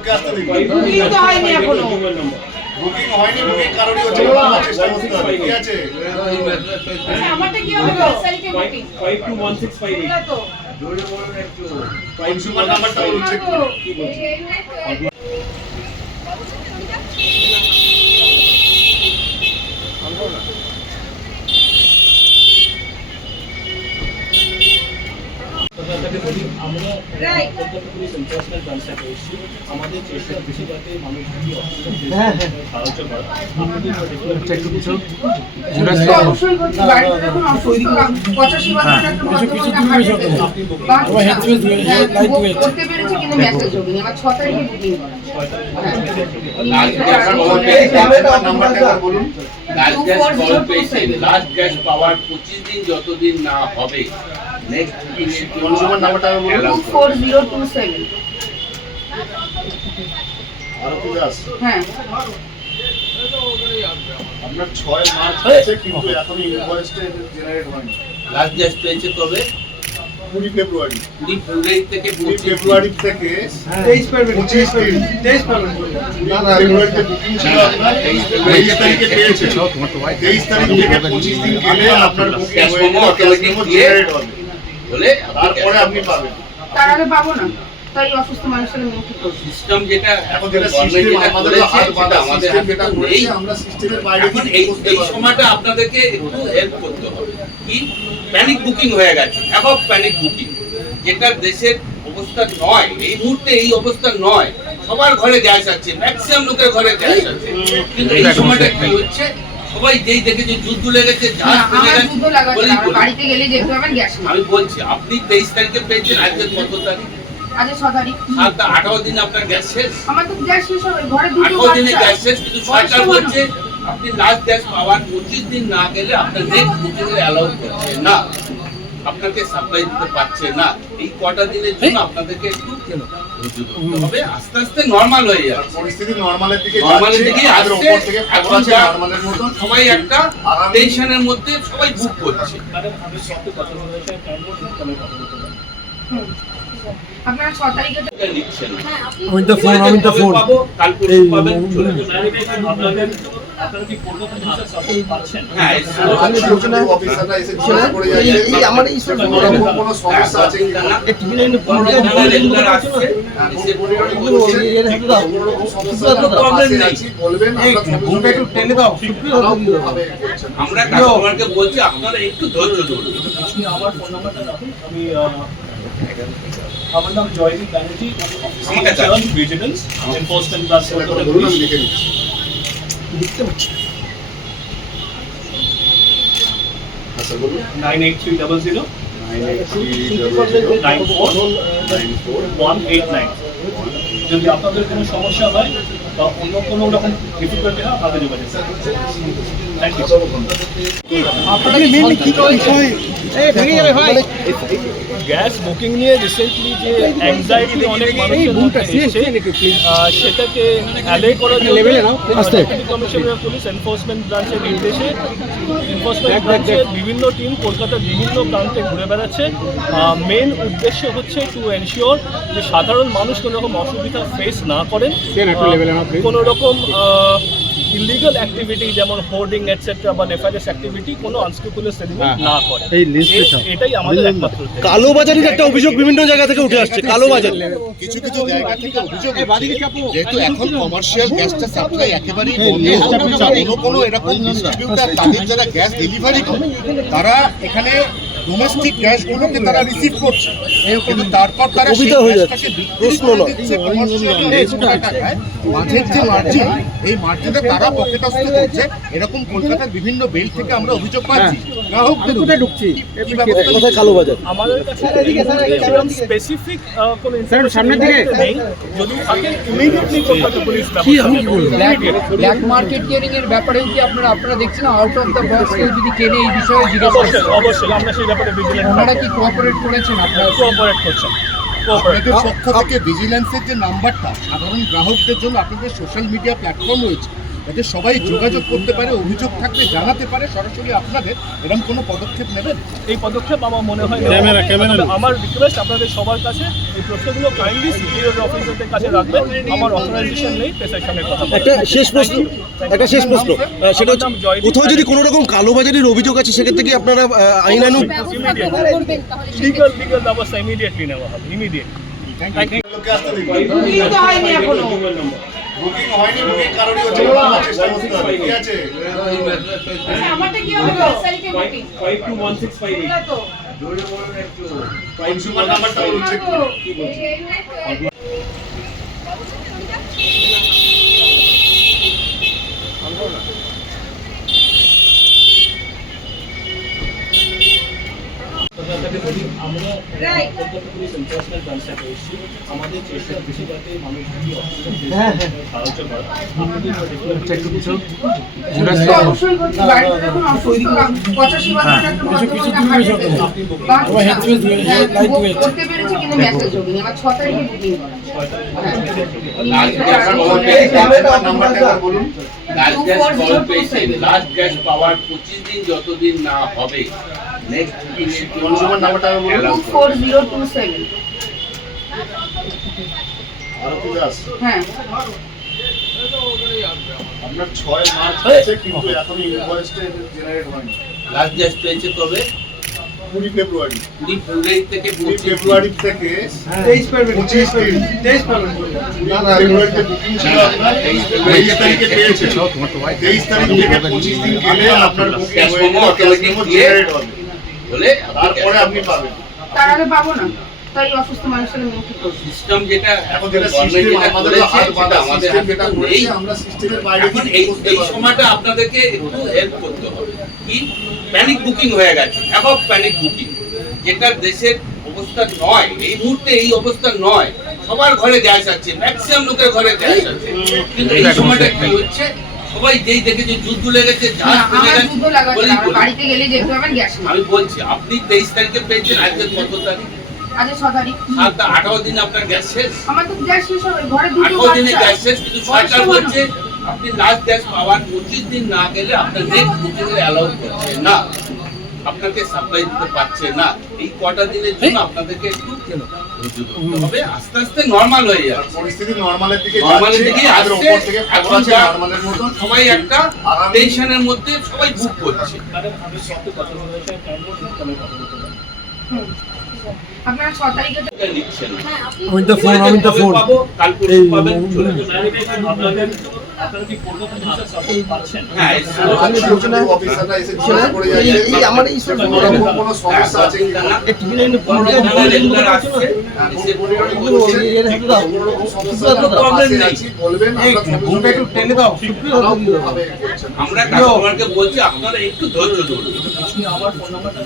লোককে আসতে দিন। বুকিং তো হয়নি এখনো। বুকিং হয়নি, বুকিং কারোরই হচ্ছে না, আমার চেষ্টা করতে হবে, ঠিক আছে? আচ্ছা, আমারটা কি হবে? 10 তারিখে বুকিং। 521658 না তো। কনজিউমার নাম্বারটা বলুন চেক করুন। কি বলছি? আমরা পুলিশ এনফোর্সমেন্ট ব্রাঞ্চটাকে এসেছি, আমাদের চেষ্টা বেশি যাতে মানুষকে সাহায্য করা। আমাদের অবশ্যই করছি, বাড়িতে যখন অসুস্থ 85 বছরের একটা ভদ্রমহিলা করতে পেরেছি, কিন্তু মেসেজ হবে না। আমার 6 তারিখে বুকিং করা। নাম্বারটা একবার বলুন। লাস্ট গ্যাস পাওয়ার 25 দিন যতদিন না হবে নেক্সট কনজিউমার নাম্বারটা একবার বলুন। 24027। আরতি দাস। হ্যাঁ, আপনার 6 মার্চ হয়েছে, কিন্তু এখনো ইনভয়েসটা জেনারেট হয়নি। লাস্ট গ্যাস পেয়েছে কবে? 20 ফেব্রুয়ারি। 20 ফেব্রুয়ারি থেকে 20 25 ফেব্রুয়ারি থেকে 23 ফেব্রুয়ারিতে বুকিং ছিল আপনার, 23 তারিখে পেয়েছে। 23 তারিখ থেকে 25 দিন গেলে আপনার বুকিং হয়ে গেলে অটোমেটিক জেনারেট হবে, বলে তারপরে আপনি পাবেন। তার আগে পাবো না, তাই অসুস্থ মানুষের মুখ কি করছি। সিস্টেম যেটা এখন যেটা গভর্নমেন্ট সিস্টেম যেটা আমাদের করেছে হাত বাঁধা, সেটা আমাদের সিস্টেম হাতে যেটা তো করেছে নেই। আমরা সিস্টেমের বাইরে এখন কিছু এই করতে এই পারবো না। সময়টা আপনাদেরকে একটু হেল্প করতে হবে। কি প্যানিক বুকিং হয়ে গেছে, অ্যাবভ প্যানিক বুকিং, যেটা দেশের অবস্থা নয়, এই মুহূর্তে এই অবস্থা নয়। সবার ঘরে গ্যাস আছে, ম্যাক্সিমাম লোকের ঘরে গ্যাস আছে, কিন্তু এই সময়টা কি হচ্ছে, সবাই যেই দেখে যে যুদ্ধ লেগেছে না, আমার যুদ্ধ লাগাচ্ছে না, আমার বাড়িতে গেলে দেখতে পাবেন গ্যাস নেই। আমি বলছি আপনি 23 তারিখে পেয়েছেন, আজকে কত তারিখ? আজ 6 তারিখ। 18 দিন আপনার গ্যাস শেষ। আমার তো গ্যাস শেষ হবে, ঘরে দুটো 18 দিনে বাচ্চা। গ্যাস শেষ, কিন্তু সরকার বলছে আপনি লাস্ট গ্যাস পাওয়ার 25 দিন না গেলে আপনার নেক্সট বুকিং এর অ্যালাউ করছে না, আপনাকে সাপ্লাই দিতে পারছে না। এই কটা দিনের জন্য আপনাদেরকে একটু ধৈর্য ধরতে হবে, আস্তে আস্তে নরমাল হয়ে যাবে। পরিস্থিতি নরমালের দিকে নরমালের যাচ্ছে, দিকে আমাদের আসছে। উপর থেকে খবর এখন আছে যা নরমালের মতো। সবাই একটা টেনশনের মধ্যে সবাই বুক করছে। ম্যাডাম আমি সবকে কথা বলেছি, টাইম করছি, আমি কথা বলতে পারি। আপনারা 6 তারিখে এটা নিচ্ছেন না। পাবো, কাল পরশু পাবেন, চলে যাবেন। আপনারা কি কলকাতা পুলিশের সাপোর্ট পাচ্ছেন? হ্যাঁ, আমি সূচনা অফিসাররা এসে জিজ্ঞাসা করে যাচ্ছে এই আমার এই সব কোনো সমস্যা আছে কিনা, কোনো রকম রেগুলার আসছে, এসে কোনো রকম সমস্যা আছে পাশে আছি বলবেন, আমরা ঘুমটা একটু টেনে দাও, আমরা কাস্টমারকে বলছি আপনারা একটু ধৈর্য ধরুন। আপনি আমার ফোন নাম্বারটা রাখুন, আমি আমার নাম জয়দীপ ব্যানার্জি, ঠিক আছে। ভিজিলেন্স এনফোর্সমেন্ট ব্রাঞ্চ কলকাতা বলুন, পুলিশ। লিখে নিচ্ছি। আচ্ছা বলুন। 98300 949189। যদি আপনাদের কোনো সমস্যা হয় বা অন্য কোনো রকম ডিফিকাল্টি হয় আপনাদের যোগাযোগ করুন। Thank you. গ্যাস বুকিং নিয়ে রিসেন্টলি যে অ্যাংজাইটি অনেক মানুষের মধ্যে এসেছে, সেটাকে অ্যালে করার জন্য ডেপুটি কমিশনার পুলিশ এনফোর্সমেন্ট ব্রাঞ্চের নির্দেশে এনফোর্সমেন্ট ব্রাঞ্চের বিভিন্ন টিম কলকাতার বিভিন্ন প্রান্তে ঘুরে বেড়াচ্ছে। মেন উদ্দেশ্য হচ্ছে টু এনশিওর যে সাধারণ মানুষ কোনো রকম অসুবিধা ফেস না করেন, কোনো রকম ইলিগাল অ্যাক্টিভিটি যেমন হোর্ডিং এটসেট্রা বা নেফারিয়াস অ্যাক্টিভিটি কোনো আনস্ক্রুপুলাস এলিমেন্ট না করে। এটাই আমাদের একমাত্র উদ্দেশ্য। কালোবাজারির একটা অভিযোগ বিভিন্ন জায়গা থেকে উঠে আসছে, কালোবাজারি কিছু কিছু জায়গা থেকে অভিযোগ হচ্ছে, যেহেতু এখন কমার্শিয়াল গ্যাসটা সাপ্লাই একেবারেই বন্ধ, কোনো এরকম ডিস্ট্রিবিউটার তাদের যারা গ্যাস ডেলিভারি করে তারা এখানে ডোমেস্টিক গ্যাসগুলোকে তারা রিসিভ করছে, কিন্তু তারপর তারা সেই গ্যাসটাকে বিক্রি করে দিচ্ছে কমার্শিয়ালি এক্সট্রা টাকায়। মাঝের যে মার্জিন, এই মার্জিনটা তারা পকেটস্থ করছে, এরকম কলকাতার বিভিন্ন বেল্ট থেকে আমরা অভিযোগ পাচ্ছি। গ্রাহকদের ঢুকছি কি ব্যবস্থা কালোবাজার আমাদের কাছে এরকম স্পেসিফিক কোনো ইনফরমেশন নেই। যদি থাকে immediately Kolkata police black marketing এর ব্যাপারেও কি আপনারা দেখছেন আউট অফ দ্য বক্স কেউ যদি কেনে এই বিষয়ে জিজ্ঞাসা করছেন? অবশ্যই আমরা সেই ব্যাপারে ভিজিলেন্ট ওনারা কি কোঅপারেট করেছেন? আপনারা কোঅপারেট করছেন। আপনাদের পক্ষ থেকে ভিজিল্যান্সের যে নাম্বারটা সাধারণ গ্রাহকদের জন্য আপনাদের সোশ্যাল মিডিয়া প্ল্যাটফর্ম রয়েছে, যাতে সবাই যোগাযোগ করতে পারে, অভিযোগ থাকলে জানাতে পারে সরাসরি আপনাদের, এরকম কোনো পদক্ষেপ নেবেন? এই পদক্ষেপ আমার মনে হয় নেওয়া হবে। তবে আমার রিকোয়েস্ট আপনাদের সবার কাছে এই প্রশ্নগুলো কাইন্ডলি সিপিওর অফিসারদের কাছে রাখবেন। আমার অথরাইজেশন নেই প্রেসের সঙ্গে কথা বলার। একটা শেষ প্রশ্ন সেটা হচ্ছে, কোথাও যদি কোনো রকম কালোবাজারির অভিযোগ আছে সেক্ষেত্রে কি আপনারা আইনানুগ লিগাল ব্যবস্থা ইমিডিয়েটলি নেওয়া হবে, ইমিডিয়েটলি। লোককে আসতে দিন। বুকিং তো হয়নি এখনো। বুকিং হয়নি, বুকিং কারোরই হচ্ছে না, আমার চেষ্টা করতে হবে, ঠিক আছে? আচ্ছা, আমারটা কি হবে? 10 তারিখে বুকিং। 521658 না তো। কনজিউমার নাম্বারটা বলুন চেক তো, করুন। আমরা Right. কলকাতা পুলিশ এনফোর্সমেন্ট ব্রাঞ্চে এসেছি। আমাদের চেষ্টা বেশি যাতে মানুষগুলি সাহায্য করে। আপনাদের তো অবশ্যই করছি। বাড়িতে দেখুন অসুস্থ 85 বছরের একটা ভদ্রমহিলা হাঁটতে করতে পেরেছি কিন্তু মেসেজ হবে না। আমার 6 তারিখে বুকিং করা। নাম্বারটা একবার বলুন। লাস্ট গ্যাস কল পেয়েছেন, লাস্ট গ্যাস পাওয়ার 25 দিন যতদিন না হবে নেক্সট কনজিউমার নাম্বারটা একবার বলুন। 24027 আরতি দাস, হ্যাঁ। আপনার 6 মার্চ হয়েছে কিন্তু এখনো ইনভয়েসটা জেনারেট হয়নি। লাস্ট গ্যাস পেয়েছে কবে? 20 ফেব্রুয়ারি। 20 ফেব্রুয়ারি থেকে 20 25 ফেব্রুয়ারি থেকে 25 ফেব্রুয়ারিতে বুকিং ছিল আপনার, 23 তারিখে পেয়েছে। 23 তারিখ থেকে 25 দিন গেলে আপনার বুকিং গ্যাস হয়ে মোমো গেলে অটোমেটিক দিয়ে জেনারেট হবে, বলে তারপরে আপনি পাবেন। তার আগে পাবো না। তাই অসুস্থ মানুষের মুখে করছি। সিস্টেম যেটা এখন যেটা গভর্নমেন্ট সিস্টেম যেটা আমাদের করেছে হাত বাঁধা, সেটা আমাদের সিস্টেম হাতে যেটা তো করেছে নেই। আমরা সিস্টেমের বাইরে এখন কিছু এই করতে এই পারবো না। সময়টা আপনাদেরকে একটু হেল্প করতে হবে। কি প্যানিক বুকিং হয়ে গেছে, অ্যাবভ প্যানিক বুকিং, যেটা দেশের অবস্থা নয়, এই মুহূর্তে এই অবস্থা নয়। সবার ঘরে গ্যাস আছে, ম্যাক্সিমাম লোকের ঘরে গ্যাস আছে, কিন্তু এই সময়টা কি হচ্ছে, সবাই যেই দেখে যে যুদ্ধ লেগেছে, না, জাহাজ আমার থেমে গেছে, যুদ্ধ লাগাচ্ছে বলি না। আমার বলি। বাড়িতে গেলেই দেখতে পাবেন গ্যাস নেই। আমি বলছি আপনি 23 তারিখে পেয়েছেন, আজকে কত তারিখ? আজ 6 তারিখ। 18 দিন আপনার গ্যাস শেষ। আমার তো গ্যাস শেষ হবে। ঘরে দুটো 18 দিনে বাচ্চা। গ্যাস শেষ, কিন্তু সরকার বলছে আপনি লাস্ট গ্যাস পাওয়ার 25 দিন না গেলে আপনার নেক্সট বুকিং এর অ্যালাউ করছে না, আপনাকে সাপ্লাই দিতে পারছে না। এই কটা দিনের জন্য আপনাদেরকে একটু ধৈর্য ধরতে হবে, আস্তে আস্তে নরমাল হয়ে আর যাবে। পরিস্থিতি নরমালের দিকে নরমালের যাচ্ছে, দিকে আমাদের আসছে, উপর থেকে খবর এখন আছে যা নরমালের মতো। সবাই একটা টেনশনের মধ্যে সবাই বুক করছে। ম্যাডাম আমি সব কথা বলেছি, টাইম বলছি আমি কথা বলতে পারি। হুম। আপনার 6 তারিখে এটা নিচ্ছে না। ফোন পাবো, কাল পরশু পাবেন, চলে যাবে। আপনারা কি কলকাতা পুলিশের সাপোর্ট পাচ্ছেন? হ্যাঁ, এই আমি বলছিলাম অফিসাররা এসে জিজ্ঞাসা করে যাচ্ছে কোনো সমস্যা আছে কিনা। কোনো রকম রেগুলার আসছে, এসে কোনো রকম সমস্যা আছে, আমরা পাশে আছি, বলবেন, আমরা ভাবে করছেন। আমরা কাস্টমারকে বলছি আপনারা একটু ধৈর্য ধরুন। আমার ফোন নাম্বারটা